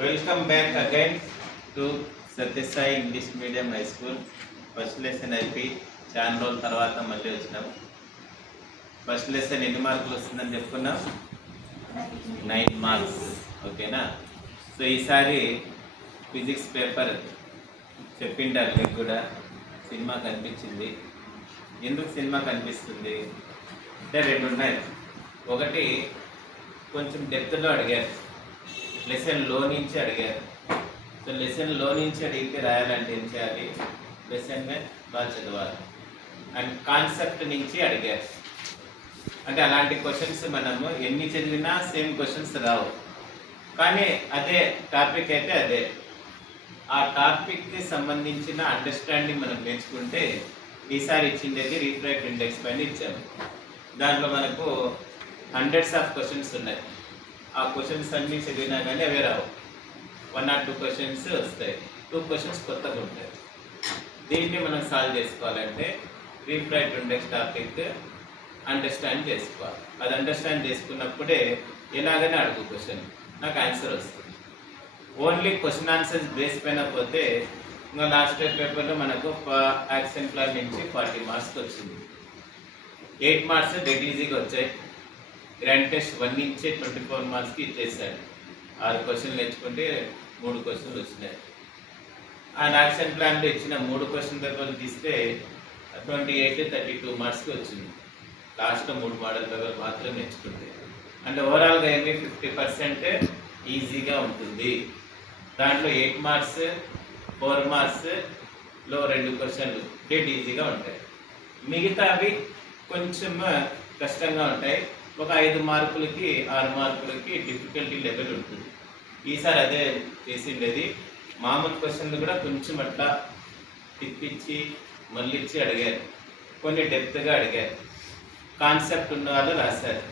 Welcome back again to Satyasai English Medium High School. First lesson అయిపోయి చాలా రోజుల తర్వాత మళ్ళీ వచ్చినాం. ఫస్ట్ లెసన్ ఎన్ని మార్కులు వస్తుందని చెప్పుకున్నాం? 9 మార్క్స్. ఓకేనా? సో ఈసారి ఫిజిక్స్ పేపర్ చెప్పింటారు మీకు కూడా. సినిమా కనిపించింది. ఎందుకు సినిమా కనిపిస్తుంది అంటే రెండు ఉన్నాయి. ఒకటి కొంచెం డెప్త్లో అడిగారు, లెసన్లో నుంచి అడిగారు. సో లెసన్లో నుంచి అడిగితే రాయాలంటే ఏం చేయాలి? లెసన్ బాగా చదవాలి. అండ్ కాన్సెప్ట్ నుంచి అడిగారు అంటే అలాంటి క్వశ్చన్స్ మనము ఎన్ని చదివినా సేమ్ క్వశ్చన్స్ రావు, కానీ అదే టాపిక్ అయితే అదే. ఆ టాపిక్కి సంబంధించిన అండర్స్టాండింగ్ మనం నేర్చుకుంటే, ఈసారి ఇచ్చిండేది రీఫ్రాక్ట్ ఇండెక్స్ పైన ఇచ్చాము. దాంట్లో మనకు హండ్రెడ్స్ ఆఫ్ క్వశ్చన్స్ ఉన్నాయి. ఆ క్వశ్చన్స్ అన్నీ చదివినా కానీ అవే రావు. 1 or 2 క్వశ్చన్స్ వస్తాయి, 2 క్వశ్చన్స్ కొత్తగా ఉంటాయి. దీన్ని మనం సాల్వ్ చేసుకోవాలంటే రీఫ్రాక్ట్ ఇండెక్స్ టాపిక్ అండర్స్టాండ్ చేసుకోవాలి. అది అండర్స్టాండ్ చేసుకున్నప్పుడే ఎలాగైనా అడుగు క్వశ్చన్ నాకు ఆన్సర్ వస్తుంది. ఓన్లీ క్వశ్చన్ ఆన్సర్స్ బేస్ పైన పోతే ఇంకా లాస్ట్ పేపర్లో మనకు యాక్షన్ ప్లాన్ నుంచి 40 మార్క్స్ వచ్చింది. 8 మార్క్స్ డెడ్ ఈజీగా వచ్చాయి. గ్రాండ్ టెస్ట్ 1 నుంచే 24 మార్క్స్కి ఇచ్చేసాడు. 6 క్వశ్చన్లు నేర్చుకుంటే 3 క్వశ్చన్లు వచ్చినాయి. ఆ యాక్షన్ ప్లాన్లో ఇచ్చిన 3 క్వశ్చన్ పేపర్లు తీస్తే 28, 32 మార్క్స్కి వచ్చింది. లాస్ట్లో 3 మోడల్ పేపర్ మాత్రం నేర్చుకుంటే అంటే ఓవరాల్గా ఏమి 50% ఈజీగా ఉంటుంది. దాంట్లో 8 మార్క్స్ 4 మార్క్స్లో 2 క్వశ్చన్లు డెడ్ ఈజీగా ఉంటాయి. మిగతావి కొంచెం కష్టంగా ఉంటాయి. ఒక 5 మార్కులకి 6 మార్కులకి డిఫికల్టీ లెవెల్ ఉంటుంది. ఈసారి అదే చేసిండేది. మామూలు క్వశ్చన్లు కూడా కొంచెం అట్లా తిప్పించి మళ్ళీ ఇచ్చి అడిగారు. కొన్ని డెప్త్గా అడిగారు. కాన్సెప్ట్ ఉన్న వాళ్ళు రాశారు,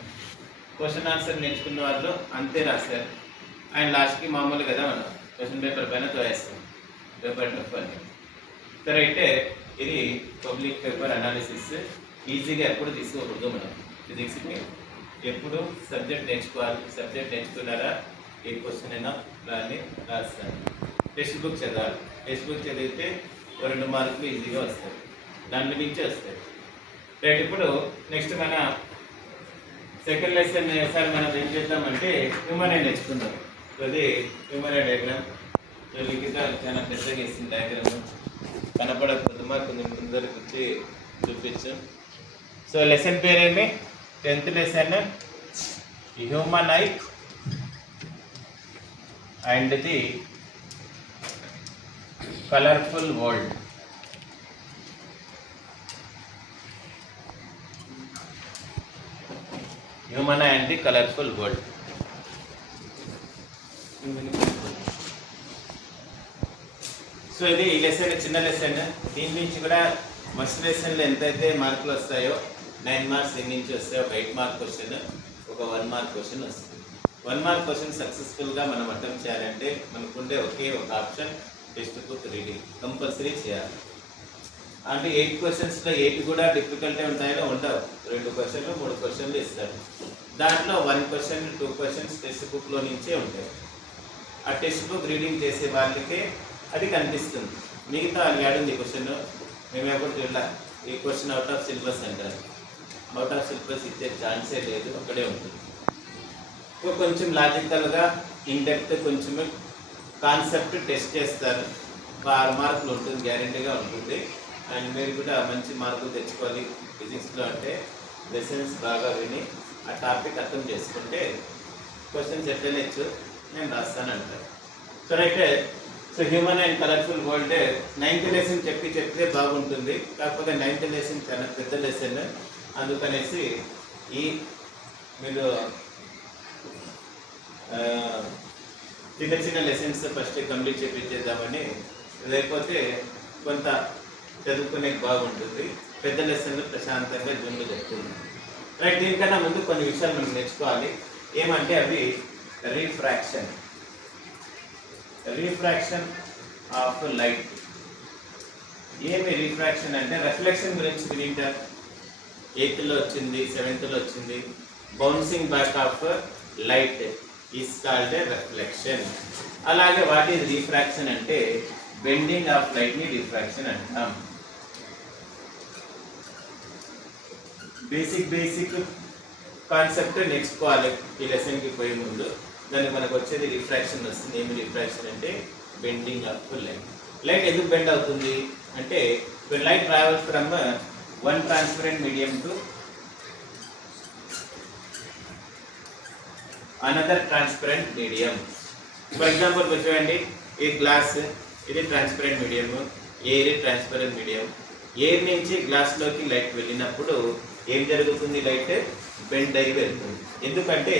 క్వశ్చన్ ఆన్సర్ నేర్చుకున్న వాళ్ళు అంతే రాశారు. అండ్ లాస్ట్కి మామూలు కదా మనం క్వశ్చన్ పేపర్ పైన తోయేస్తాం, పేపర్ టఫ్ అని. సరే అయితే ఇది పబ్లిక్ పేపర్ అనాలిసిస్. ఈజీగా ఎప్పుడు తీసుకోకూడదు మనం ఫిజిక్స్కి. ఎప్పుడు సబ్జెక్ట్ నేర్చుకోవాలి. సబ్జెక్ట్ నేర్చుకున్నారా ఏ క్వశ్చన్ అయినా దాన్ని రాస్తాను. టెక్స్ట్ బుక్ చదవాలి. టెక్స్ట్ బుక్ చదివితే 2 మార్కులు ఈజీగా వస్తాయి, దాని నుంచి వస్తాయి. రైట్, ఇప్పుడు నెక్స్ట్ మన సెకండ్ లెసన్ సార్ మనం ఏం చేద్దామంటే హ్యూమన్ నేర్చుకుందాం. అది హ్యూమన్ డయాగ్రామ్. సో లిఖిత చాలా పెద్దగా ఇస్తుంది డయాగ్రామ్, కనపడకపోతే కొంచెం ముందరికి వచ్చి చూపించు. సో లెసన్ పేరేమి? 10th lesson human eye and the colourful world. Human eye and the colourful world. So ఇది ఈ లెసన్ చిన్న లెసన్. దీని నుంచి కూడా ఫస్ట్ లెసన్లో ఎంతైతే మార్కులు వస్తాయో 9 మార్క్స్ దీని నుంచి వస్తాయి. ఒక 8 మార్క్ క్వశ్చన్, ఒక 1 మార్క్ క్వశ్చన్ వస్తుంది. 1 మార్క్ క్వశ్చన్ సక్సెస్ఫుల్గా మనం అటెంప్ట్ చేయాలంటే మనకుండే ఒకే ఒక option text book reading compulsory చేయాలి. అంటే 8 క్వశ్చన్స్లో 8 కూడా డిఫికల్టీ ఉంటాయో ఉండవు. 2 క్వశ్చన్లు 3 క్వశ్చన్లు ఇస్తారు. దాంట్లో 1 క్వశ్చన్ 2 క్వశ్చన్స్ టెక్స్ట్ బుక్లో నుంచే ఉంటాయి. ఆ టెక్స్ట్ బుక్ రీడింగ్ చేసే వాళ్ళకే అది కనిపిస్తుంది. మిగతా వాళ్ళు ఏడుంది క్వశ్చన్ మేము ఎప్పుడు చూడాల. ఈ క్వశ్చన్ అవుట్ ఆఫ్ సిలబస్ అంటారు. అవుట్ ఆఫ్ సిలబస్ ఇచ్చే ఛాన్సే లేదు, అక్కడే ఉంటుంది. కొంచెం లాజికల్గా ఇన్డెప్త్ కొంచెం కాన్సెప్ట్ టెస్ట్ చేస్తారు. 6 మార్కులు ఉంటుంది, గ్యారెంటీగా ఉంటుంది. అండ్ మీరు కూడా మంచి మార్కులు తెచ్చుకోవాలి ఫిజిక్స్లో అంటే లెసన్స్ బాగా విని ఆ టాపిక్ అర్థం చేసుకుంటే క్వశ్చన్స్ ఎట్లనేచ్చు నేను రాస్తాను అంటారు. సో అయితే so human and colourful world 9th lesson చెప్తే బాగుంటుంది. కాకపోతే 9th లెసన్ చాలా పెద్ద లెసన్, అందుకనేసి ఈ మీరు చిన్న చిన్న లెసన్స్ ఫస్ట్ కంప్లీట్ చేద్దామని. లేకపోతే కొంత చదువుకునే బాగుంటుంది. పెద్ద లెసన్లు ప్రశాంతంగా జూన్లో చెప్తుంది. రైట్, దీనికన్నా ముందు కొన్ని విషయాలు మనం నేర్చుకోవాలి. ఏమంటే అవి రీఫ్రాక్షన్. Refraction of light. ఏమి రీఫ్రాక్షన్ అంటే రిఫ్లెక్షన్ గురించి వినింటారు. 8th లో వచ్చింది, 7th లో వచ్చింది. Bouncing back of light. Is called a reflection. అలాగే వాట్ ఈజ్ రిఫ్రాక్షన్ అంటే బెండింగ్ ఆఫ్ లైట్ ని రిఫ్రాక్షన్ అంటాం. బేసిక్ కాన్సెప్ట్ నేర్చుకోవాలి ఈ లెసన్కి పోయే ముందు. దానికి మనకు వచ్చేది రిఫ్రాక్షన్ వస్తుంది. ఏమి రిఫ్రాక్షన్ అంటే బెండింగ్ ఆఫ్ లైట్. లైట్ ఎందుకు బెండ్ అవుతుంది అంటే light travels from one transparent medium to another transparent medium. For example చూడండి, ఈ గ్లాస్ ఇది transparent medium, air transparent medium. Air నుంచి గ్లాస్లోకి లైట్ వెళ్ళినప్పుడు ఏం జరుగుతుంది? లైట్ బెండ్ అయి వెళ్తుంది. ఎందుకంటే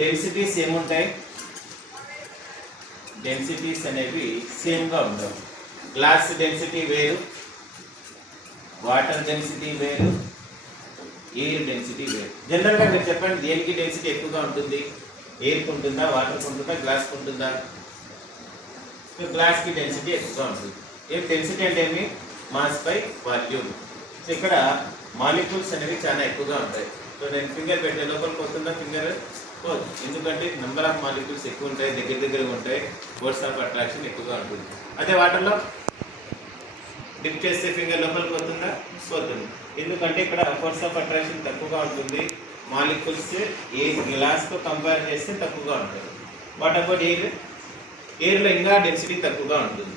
డెన్సిటీస్ ఏముంటాయి? డెన్సిటీస్ అనేవి సేమ్గా ఉండవు. గ్లాస్ డెన్సిటీ వేరు, వాటర్ డెన్సిటీ వేరు, ఎయిర్ డెన్సిటీ వేరు. జనరల్గా మీరు చెప్పండి, దేనికి డెన్సిటీ ఎక్కువగా ఉంటుంది? ఎయిర్కి ఉంటుందా, వాటర్కి ఉంటుందా, గ్లాస్కి ఉంటుందా? గ్లాస్కి డెన్సిటీ ఎక్కువగా ఉంటుంది. ఏం డెన్సిటీ అంటే ఏమి? Mass by volume. సో ఇక్కడ మాలిక్యూల్స్ అనేవి చాలా ఎక్కువగా ఉంటాయి. సో నేను ఫింగర్ పెట్టే లోపలికి వస్తుందా? ఫింగర్ పోదు. ఎందుకంటే నెంబర్ ఆఫ్ మాలిక్యూల్స్ ఎక్కువ ఉంటాయి, దగ్గరగా ఉంటాయి, ఫోర్స్ ఆఫ్ అట్రాక్షన్ ఎక్కువగా ఉంటుంది. అదే వాటర్లో డిప్ చేస్తే ఫింగర్ లోపలికి పోతుందా? పోతుంది. ఎందుకంటే ఇక్కడ ఫోర్స్ ఆఫ్ అట్రాక్షన్ తక్కువగా ఉంటుంది. మాలిక్యూల్స్ ఏ గ్లాస్తో కంపేర్ చేస్తే తక్కువగా ఉంటుంది. What about air? ఎయిర్లో ఇంకా డెన్సిటీ తక్కువగా ఉంటుంది.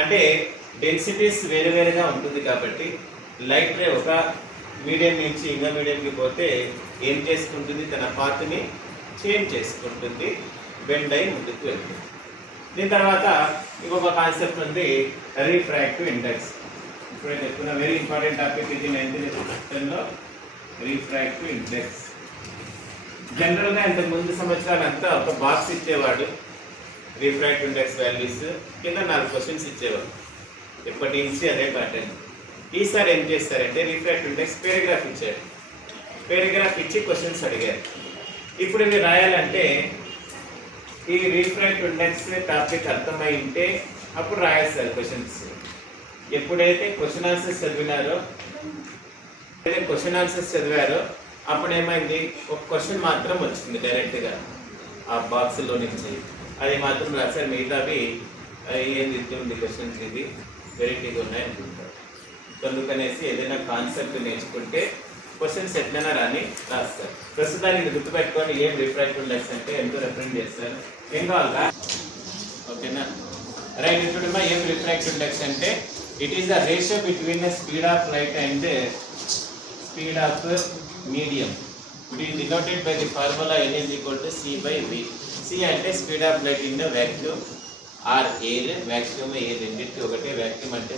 అంటే డెన్సిటీస్ వేరుగా ఉంటుంది కాబట్టి లైట్ రే ఒక మీడియం నుంచి ఇంకా మీడియంకి పోతే ఏం చేసుకుంటుంది? తన పాత్ని చేంజ్ చేసుకుంటుంది, బెండ్ అయి ముందుకు వెళ్తుంది. దీని తర్వాత ఇంకొక కాన్సెప్ట్ ఉంది, రిఫ్రాక్టివ్ ఇండెక్స్. ఇప్పుడు చెప్తున్న వెరీ ఇంపార్టెంట్ టాపిక్ ఇది 9th సెక్షన్లో, రిఫ్రాక్టివ్ ఇండెక్స్. జనరల్గా ఇంతకు ముందు సంవత్సరాలంతా ఒక బాక్స్ ఇచ్చేవాడు, రిఫ్రాక్టివ్ ఇండెక్స్ వాల్యూస్ కింద 4 క్వశ్చన్స్ ఇచ్చేవాడు. ఎప్పటి నుంచి అదే ప్యాటర్న్. ఈసారి ఏం చేస్తారంటే రిఫ్రాక్టివ్ ఇండెక్స్ పేరాగ్రాఫ్ ఇచ్చారు. పేరాగ్రాఫ్ ఇచ్చి క్వశ్చన్స్ అడిగారు. ఇప్పుడు ఇవి రాయాలంటే ఈ రిఫ్రాక్టివ్ ఇండెక్స్ టాపిక్ అర్థమై ఉంటే అప్పుడు రాయేస్తారు క్వశ్చన్స్. ఎప్పుడైతే క్వశ్చన్ ఆన్సర్స్ చదివారో అప్పుడు ఏమైంది? ఒక క్వశ్చన్ మాత్రం వచ్చింది డైరెక్ట్గా ఆ బాక్స్లో నుంచి. అది మాత్రం రాశారు. మిగతావి ఏం ఉంది క్వశ్చన్స్ ఇది వెరైటీగా ఉన్నాయి అనుకుంటారు. అందుకనేసి ఏదైనా కాన్సెప్ట్ నేర్చుకుంటే క్వశ్చన్స్ ఎట్లైనా రాని రాస్తారు. ప్రస్తుతానికి గుర్తుపెట్టుకొని ఏం రిఫ్రాక్టివ్ ఇండెక్స్ అంటే ఎంతో రిప్రజెంట్ చేస్తారు. ఏం కావాలా? ఓకేనా? రైట్. ఇప్పుడు ఏం రిఫ్రాక్టివ్ ఇండెక్స్ అంటే it is the ratio between the speed of light and speed of medium. It is denoted by the formula n is equal to c/v. c అంటే speed of light in the vacuum or air. Vacuum air రెండింటికి ఒకటే. Vacuum అంటే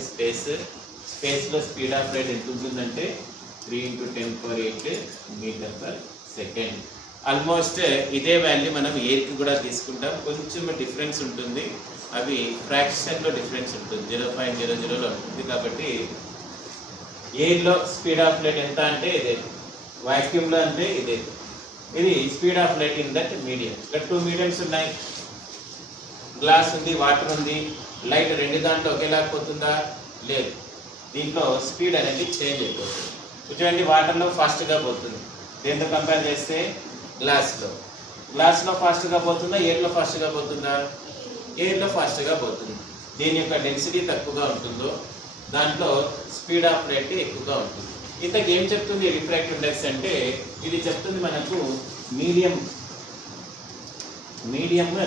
స్పేస్లో speed of light ఎంత ఉంటుందంటే 3 × 10⁸ metre per second. Almost ఇదే value మనం ఎయిర్కి కూడా తీసుకుంటాం. కొంచెం డిఫరెన్స్ ఉంటుంది, అవి ఫ్రాక్షన్లో డిఫరెన్స్ ఉంటుంది, 0.00లో ఉంటుంది. కాబట్టి ఎయిర్లో స్పీడ్ ఆఫ్ లైట్ ఎంత అంటే ఇదే, వాక్యూమ్లో అంటే ఇదే. ఇది speed of light in that medium. ఇక్కడ 2 మీడియంస్ ఉన్నాయి, గ్లాస్ ఉంది, వాటర్ ఉంది. లైట్ రెండు దాంట్లో ఒకేలాగా పోతుందా? లేదు. దీంట్లో స్పీడ్ అనేది చేంజ్ అయిపోతుంది. చూడండి, వాటర్లో ఫాస్ట్గా పోతుంది. దేంతో కంపేర్ చేస్తే గ్లాస్లో ఫాస్ట్గా పోతుందా? ఎయిర్లో ఫాస్ట్గా పోతుందా? ఎయిర్లో ఫాస్ట్గా పోతుంది. దీని యొక్క డెన్సిటీ తక్కువగా ఉంటుందో దాంట్లో స్పీడ్ ఆఫ్ లైట్ ఎక్కువగా ఉంటుంది. ఇంతకు ఏం చెప్తుంది రిఫ్రాక్టివ్ ఇండెక్స్ అంటే? ఇది చెప్తుంది మనకు మీడియం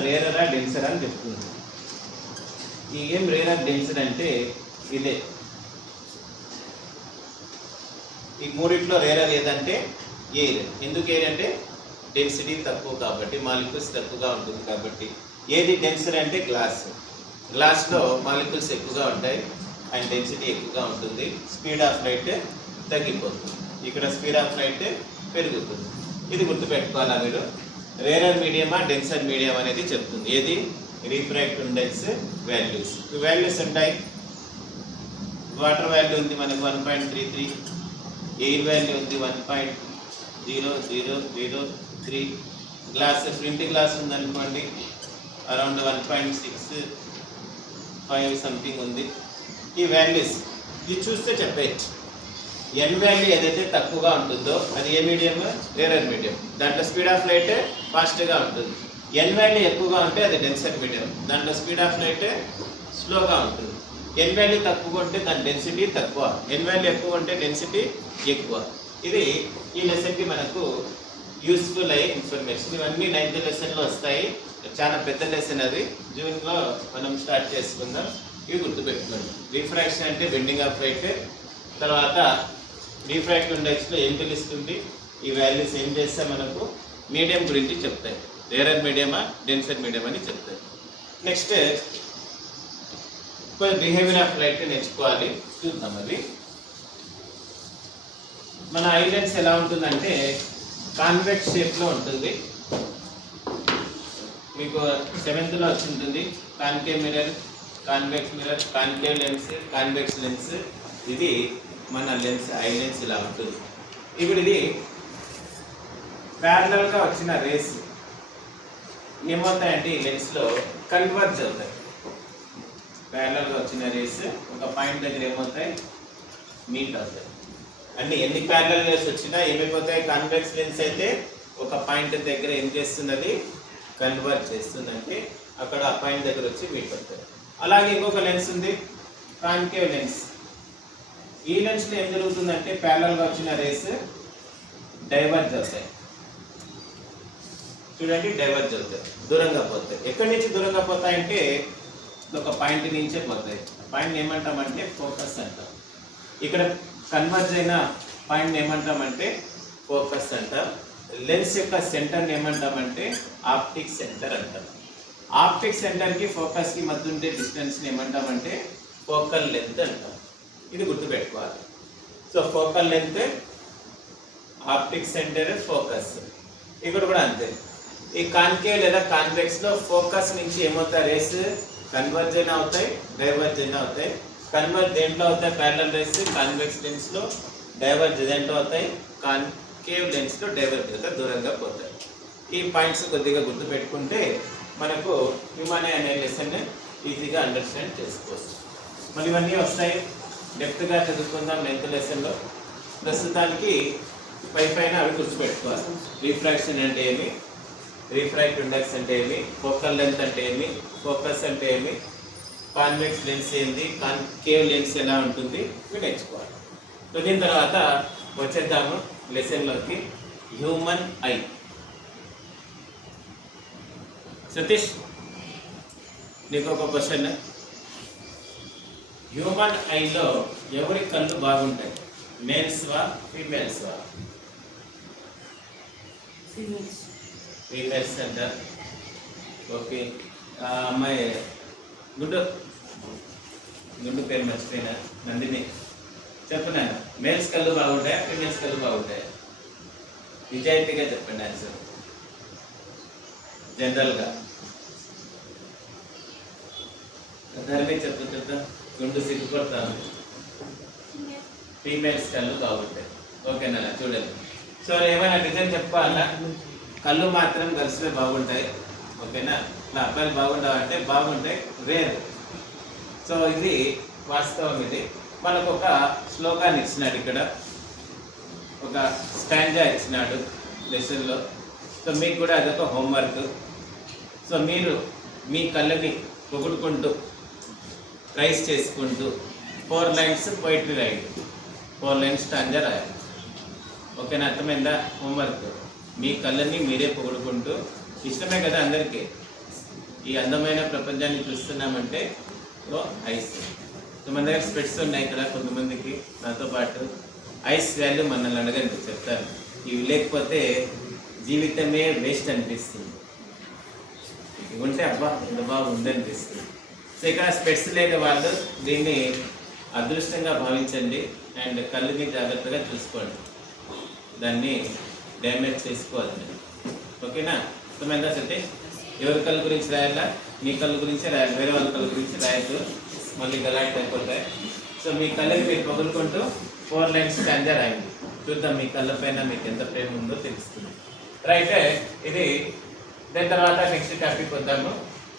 రేరరా డెన్సరా అని చెప్తుంది. ఈ ఏం రేరర్ డెన్సర్ అంటే ఇదే. ఈ మూడిట్లో రేరర్ ఏదంటే ఎయిర్. ఎందుకు ఎయిర్ అంటే డెన్సిటీ తక్కువ కాబట్టి, మాలిక్యూల్స్ తక్కువగా ఉంటుంది కాబట్టి. ఏది డెన్సర్ అంటే గ్లాస్లో మాలిక్యూల్స్ ఎక్కువగా ఉంటాయి అండ్ డెన్సిటీ ఎక్కువగా ఉంటుంది. స్పీడ్ ఆఫ్ లైట్ తగ్గిపోతుంది, ఇక్కడ స్పీడ్ ఆఫ్ లైట్ పెరుగుతుంది. ఇది గుర్తుపెట్టుకోవాలా మీరు. రేరర్ మీడియమా డెన్సర్ మీడియం అనేది చెప్తుంది. ఏది? రిఫ్రాక్టివ్ ఇండెక్స్ వాల్యూస్ ఉంటాయి. వాటర్ వాల్యూ ఉంది మనకు 1.33, ఎయిర్ వాల్యూ ఉంది 1.0003, ప్రింట్ గ్లాస్ ఉందనుకోండి అరౌండ్ 1.65 సంథింగ్ ఉంది. ఈ వాల్యూస్ ఇది చూస్తే చెప్పేయచ్చు. ఎన్ వాల్యూ ఏదైతే తక్కువగా ఉంటుందో అది ఏ మీడియం? Rarer medium. దాంట్లో స్పీడ్ ఆఫ్ లైట్ ఫాస్ట్గా ఉంటుంది. ఎన్ వాల్యూ ఎక్కువగా ఉంటే అది డెన్సర్ మీడియం, దాంట్లో స్పీడ్ ఆఫ్ లైట్ స్లోగా ఉంటుంది. ఎన్ వాల్యూ తక్కువగా ఉంటే దాని డెన్సిటీ తక్కువ, ఎన్ వాల్యూ ఎక్కువ ఉంటే డెన్సిటీ ఎక్కువ. ఇది ఈ లెసన్కి మనకు యూస్ఫుల్ అయ్యే ఇన్ఫర్మేషన్. ఇవన్నీ 9th లెసన్లో వస్తాయి. చాలా పెద్ద లెసన్ అది, జూన్లో మనం స్టార్ట్ చేసుకుందాం. ఇవి గుర్తుపెట్టుకోండి. రిఫ్రాక్షన్ అంటే బెండింగ్ ఆఫ్ లైట్, తర్వాత రిఫ్రాక్టివ్ ఇండెక్స్లో ఏం తెలుస్తుంది, ఈ వాల్యూస్ ఏం చేస్తే మనకు మీడియం గురించి చెప్తాయి. రేరర్ మీడియమా డెన్సర్ మీడియం అని చెప్తాయి. నెక్స్ట్ బిహేవియర్ ఆఫ్ లైట్ నేర్చుకోవాలి, చూద్దాం. అది మన ఐలెన్స్ ఎలా ఉంటుందంటే కాన్వెక్స్ షేప్లో ఉంటుంది. మీకు 7th లో వచ్చి ఉంటుంది. Concave mirror, convex mirror, concave lens, convex lens. ఇది మన లెన్స్, ఐ లెన్స్ ఇలా ఉంటుంది. ఇప్పుడు ఇది ప్యారలల్గా వచ్చిన రేస్ ఏమవుతాయంటే ఈ లెన్స్లో కన్వర్జ్ అవుతాయి. ప్యారలల్గా వచ్చిన రేస్ ఒక పాయింట్ దగ్గర ఏమవుతాయి, మీట్ అవుతాయి. అన్ని ఎన్ని ప్యారలల్ రేస్ వచ్చినా ఏమైపోతాయి, కాన్వెక్స్ లెన్స్ అయితే ఒక పాయింట్ దగ్గర ఏం చేస్తున్నది, కన్వర్ట్ చేస్తుందంటే అక్కడ ఆ పాయింట్ దగ్గర వచ్చి మీట్ అవుతాయి. అలాగే ఇంకొక లెన్స్ ఉంది, కాన్కేవ్ లెన్స్. ఈ లెన్స్లో ఏం జరుగుతుందంటే ప్యారలల్గా వచ్చిన రేస్ డైవర్జ్ అవుతాయి. చూడండి, డైవర్జ్ అవుతాయి, దూరంగా పోతాయి. ఎక్కడి నుంచి దూరంగా పోతాయంటే ఒక పాయింట్ నుంచే పోతాయి. పాయింట్ ఏమంటామంటే ఫోకస్ అంటాం. ఇక్కడ కన్వర్జ్ అయిన పాయింట్ ఏమంటామంటే ఫోకస్ అంటాం. లెన్స్ యొక్క సెంటర్ని ఏమంటామంటే ఆప్టిక్ సెంటర్ అంటాం. ఆప్టిక్ సెంటర్కి ఫోకస్కి మధ్య ఉండే డిస్టెన్స్ని ఏమంటామంటే ఫోకల్ లెంత్ అంటాం. ఇది గుర్తుపెట్టుకోవాలి. So focal length, optic centre, focus. ఇక్కడ కూడా అంతే. ఈ కాన్కేవ్ లేదా కాన్వెక్స్లో ఫోకస్ నుంచి ఏమవుతాయి, రేస్ కన్వర్జ్ అయినా అవుతాయి, డైవర్జ్ అయినా అవుతాయి. కన్వర్జ్ దేంట్లో అవుతాయి, ప్యారలల్ రేస్ కాన్వెక్స్ లెన్స్లో. డైవర్జ్ దేంట్లో అవుతాయి, కాన్కేవ్ లెన్స్లో డైవర్జ్ అవుతాయి, దూరంగా పోతాయి. ఈ పాయింట్స్ కొద్దిగా గుర్తుపెట్టుకుంటే మనకు హ్యూమన్ అనే లెసన్ ఈజీగా అండర్స్టాండ్ చేసుకోవచ్చు. మరి ఇవన్నీ వస్తాయి, డెప్త్గా చదువుకుందాం 9th లెసన్లో. ప్రస్తుతానికి పైన అవి గుర్తుపెట్టుకోవాలి. రిఫ్రాక్షన్ అంటే ఏమి, రిఫ్రాక్టివ్ ఇండెక్స్ అంటే ఏమి, ఫోకల్ లెంత్ అంటే ఏమి, ఫోకస్ అంటే ఏమి, కాన్వెక్స్ లెన్స్ ఏంది, కాన్కేవ్ లెన్స్ ఎలా ఉంటుంది, ఇవి నేర్చుకోవాలి. సో దీని తర్వాత వచ్చేద్దాము లెసన్లోకి. Human eye. సతీష్, నీకు ఒక క్వశ్చన్. హ్యూమన్ ఐలో ఎవరి కళ్ళు బాగుంటాయి, మేల్స్వా ఫీమేల్స్వా? ఫీమేల్స్ అంటారు. ఓకే, అమ్మాయి గుండు పేరు మర్చిపోయినా, నందిని. చెప్పనా, మేల్స్ కళ్ళు బాగుంటాయా ఫీమేల్స్ కళ్ళు బాగుంటాయా? నిజాయితీగా చెప్పండి ఆన్సర్. జనరల్గా ధర్మే చెప్తా, గుండు సిగ్గుపడతాను. ఫీమేల్స్ కళ్ళు బాగుంటాయి. ఓకేనా, చూడండి. సో ఏమైనా నిజం చెప్పాలా, కళ్ళు మాత్రం గర్ల్స్వే బాగుంటాయి. ఓకేనా, నా అబ్బాయిలు బాగుంటావంటే బాగుంటాయి, రేర్. సో ఇది వాస్తవం. ఇది మనకు ఒక శ్లోకాన్ని ఇచ్చినాడు, ఇక్కడ ఒక స్టాంజా ఇచ్చినాడు లెసన్లో. సో మీకు కూడా అదొక హోంవర్క్. సో మీరు మీ కళ్ళని పొగుడుకుంటూ ప్రైజ్ చేసుకుంటూ 4 లైన్స్ పోయిటరీ రాయండి, 4 లైన్స్ స్టాంజా రాయాలి. ఓకేనా, అర్థమైందా? హోంవర్క్. మీ కళ్ళని మీరే పొగుడుకుంటూ, ఇష్టమే కదా అందరికీ, ఈ అందమైన ప్రపంచాన్ని చూస్తున్నామంటే ఐస్. సో మన దగ్గర స్పెట్స్ ఉన్నాయి ఇక్కడ కొంతమందికి, నాతో పాటు. ఐస్ వాల్యూ మనల్ని అడగండి, చెప్తాను. ఇవి లేకపోతే జీవితమే వేస్ట్ అనిపిస్తుంది. ఇవి ఉంటే అబ్బా ఎంత బాగుంది అనిపిస్తుంది. సో ఇక్కడ స్పెట్స్ లేని వాళ్ళు దీన్ని అదృష్టంగా భావించండి అండ్ కళ్ళుని జాగ్రత్తగా చూసుకోండి, దాన్ని డ్యామేజ్ చేసుకోవద్దు. ఓకేనా, అర్థమైందా సతీష్? ఎవరి కళ్ళ గురించి రాయాలా? మీ కళ్ళ గురించి రాయాలి, వేరే వాళ్ళ కళ్ళ గురించి రాయద్దు, మళ్ళీ గలాట్ అయిపోతాయి. సో మీ కళ్ళకి మీరు పగులుకుంటూ 4 లైన్స్ స్టాంజా రాయండి. చూద్దాం మీ కళ్ళ పైన మీకు ఎంత ప్రేమ ఉందో తెలుస్తుంది. రైట్, ఇది. దాని తర్వాత నెక్స్ట్ టాపిక్ వద్దాము,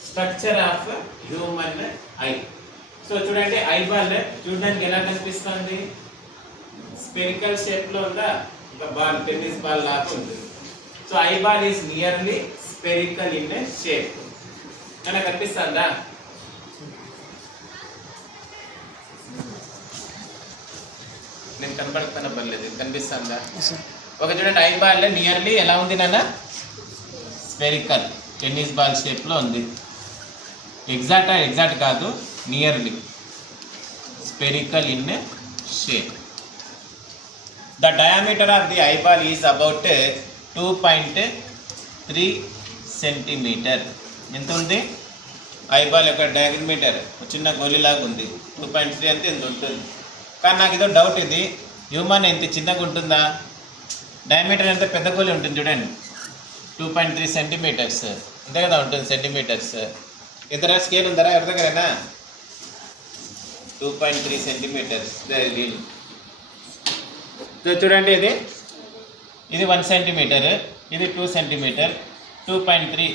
structure of human I. So చూడండి, ఐ బాల్ చూడడానికి ఎలా కనిపిస్తుంది? స్పెరికల్ షేప్లో ఉందా? ఒక బాల్, టెన్నిస్ బాల్ లాగా ఉంటుంది. So eye ball is nearly spherical in shape. మనకు కనిపిస్తుందా? నేను కనపడుతున్నా పర్లేదు, కనిపిస్తుందా? ఒక చూడండి, ఐబాల్ నియర్లీ ఎలా ఉంది నాన్న? స్పెరికల్ టెన్నిస్ బాల్ షేప్లో ఉంది. ఎగ్జాక్ట్ కాదు, nearly spherical in shape. The diameter of the eyeball is about 2.3 centimetre. ఎంత ఉంది? ఐబాల్ యొక్క డయామీటర్ చిన్న గోళీలాగా ఉంది. 2.3 అంటే ఎంత ఉంటుంది? కానీ నాకు ఇదో డౌట్, ఇది హ్యూమన్ ఎంత చిన్నగా ఉంటుందా? డయామీటర్ ఎంత పెద్ద గోళీ ఉంటుంది చూడండి, 2.3 సెంటీమీటర్స్ అంతే కదా ఉంటుంది, సెంటీమీటర్స్. ఇతర స్కేల్ ఉందరా ఎవరి దగ్గరైనా? 2.3 సెంటీమీటర్స్. చూడండి, ఇది 1 సెంటీమీటర్, ఇది 2 సెంటీమీటర్, 2.3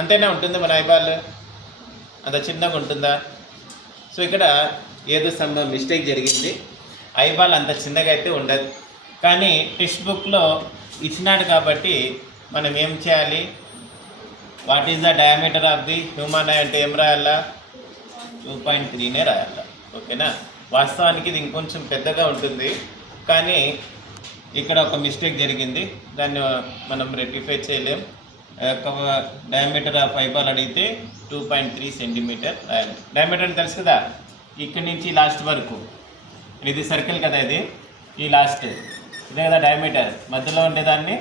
అంతేనా ఉంటుంది మన ఐబాల్? అంత చిన్నగా ఉంటుందా? సో ఇక్కడ ఏదో సంభవం మిస్టేక్ జరిగింది. ఐబాల్ అంత చిన్నగా అయితే ఉండదు. కానీ టెక్స్ట్ బుక్లో ఇచ్చినాడు కాబట్టి మనం ఏం చేయాలి? What is the diameter of the human I అంటే ఏం రాయాలా? 2.3నే రాయాలా. ఓకేనా? వాస్తవానికి ఇది ఇంకొంచెం పెద్దగా ఉంటుంది, కానీ ఇక్కడ ఒక మిస్టేక్ జరిగింది, దాన్ని మనం రెక్టిఫై చేయలేం. డయామీటర్ ఆఫ్ ఐబాల్ అడిగితే 2.3 సెంటీమీటర్ రాయాలి. డయామీటర్ అని తెలుసు కదా, ఇక్కడి నుంచి లాస్ట్ వరకు. ఇది సర్కిల్ కదా, ఇది ఈ లాస్ట్ ఇదే కదా డయామీటర్. మధ్యలో ఉండేదాన్ని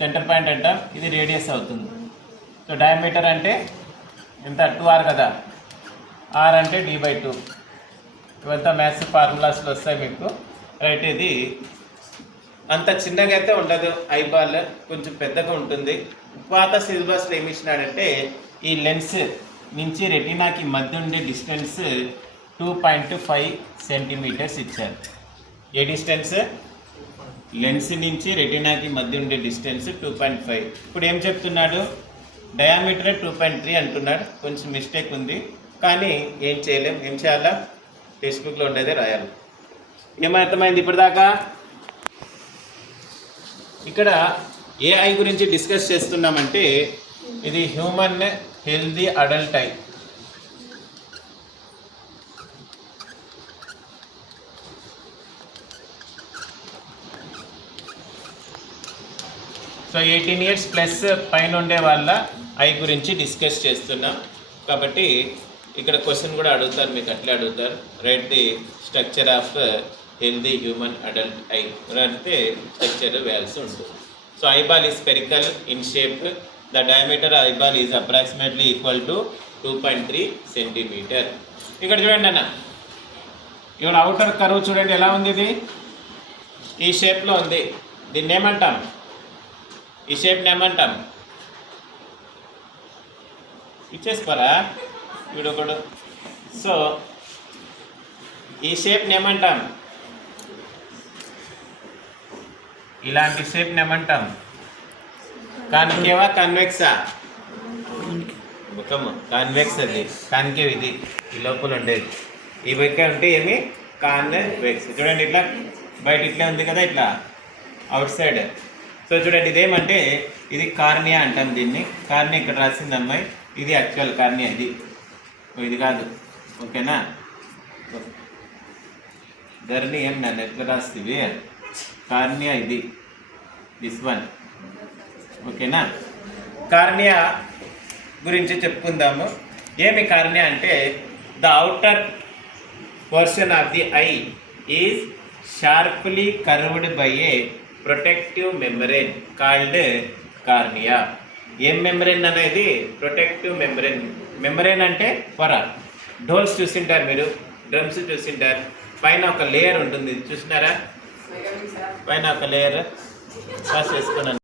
సెంటర్ పాయింట్ అంటాం, ఇది రేడియస్ అవుతుంది. సో డయామీటర్ అంటే ఎంత? 2r కదా, r అంటే d/2. ఇవంతా మ్యాథ్స్ ఫార్ములాస్లో వస్తాయి మీకు, రైట్? ఇది అంత చిన్నగా అయితే ఉండదు ఐబాల్, కొంచెం పెద్దగా ఉంటుంది. పాత సిలబస్లో ఏమి ఇచ్చినాడంటే ఈ లెన్స్ నుంచి రెటీనాకి మధ్య ఉండే డిస్టెన్స్ 2.5 సెంటీమీటర్స్ ఇచ్చారు. A distance? లెన్స్ నుంచి రెటీనాకి మధ్య ఉండే డిస్టెన్స్ 2.5. ఇప్పుడు ఏం చెప్తున్నాడు? డయామీటర్ 2.3 అంటున్నాడు. కొంచెం మిస్టేక్ ఉంది, కానీ ఏం చేయలేం. ఏం చేయాలా? టెక్స్ట్ బుక్లో ఉండేదే రాయాలి. ఏమర్థమైంది ఇప్పటిదాకా? ఇక్కడ ఏ ఐ గురించి డిస్కస్ చేస్తున్నామంటే ఇది human healthy adult I. So 18 years plus పైన ఉండే వాళ్ళ ఐ గురించి డిస్కస్ చేస్తున్నాం. కాబట్టి ఇక్కడ క్వశ్చన్ కూడా అడుగుతారు, మీకు అట్లే అడుగుతారు. Write the structure of healthy human adult eye అంటే స్ట్రక్చర్ వేయాల్సి ఉంటుంది. So eyeball is spherical in shape. The diameter eyeball is approximately equal to 2.3 centimetre. ఇక్కడ చూడండి అన్న, ఇక్కడ అవుటర్ కర్వ్ చూడండి ఎలా ఉంది. ఇది ఈ షేప్లో ఉంది. దీన్ని ఏమంటాం? ఈ షేప్ని ఏమంటాం? ఇచ్చేసుకోరా వీడొకడు. సో ఈ షేప్ని ఏమంటాం? ఇలాంటి షేప్ని ఏమంటాం? కాన్కేవా కన్వెక్సా? ముఖము కాన్వెక్స్, అది కాన్కేవ్. ఇది ఈ లోపల ఉండేది. ఈ వైపు ఉంటే ఏమి? కాన్వెక్స్. చూడండి ఇట్లా బయట ఇట్లా ఉంది కదా, ఇట్లా అవుట్ సైడ్. సో చూడండి ఇదేమంటే ఇది కార్నియా అంటాం దీన్ని. కార్నియా ఇక్కడ రాసింది అమ్మాయి, ఇది యాక్చువల్ కార్నియా. ఇది కాదు. ఓకేనా? ధరణి ఏం నన్ను ఎట్లా రాస్తుంది? కార్నియా ఇది, దిస్ వన్. ఓకేనా? కార్నియా గురించి చెప్పుకుందాము. ఏమి కార్నియా అంటే the outer portion of the I is sharply curved by A protective membrane called cornea. ఏం మెంబ్రేన్ అనేది? Protective membrane. మెంబ్రేన్ అంటే పొర. డోల్స్ చూసింటారు మీరు, డ్రమ్స్ చూసింటారు. పైన ఒక లేయర్ ఉంటుంది, చూసినారా? పైన ఒక లేయర్ పాస్ చేసుకున్నాను.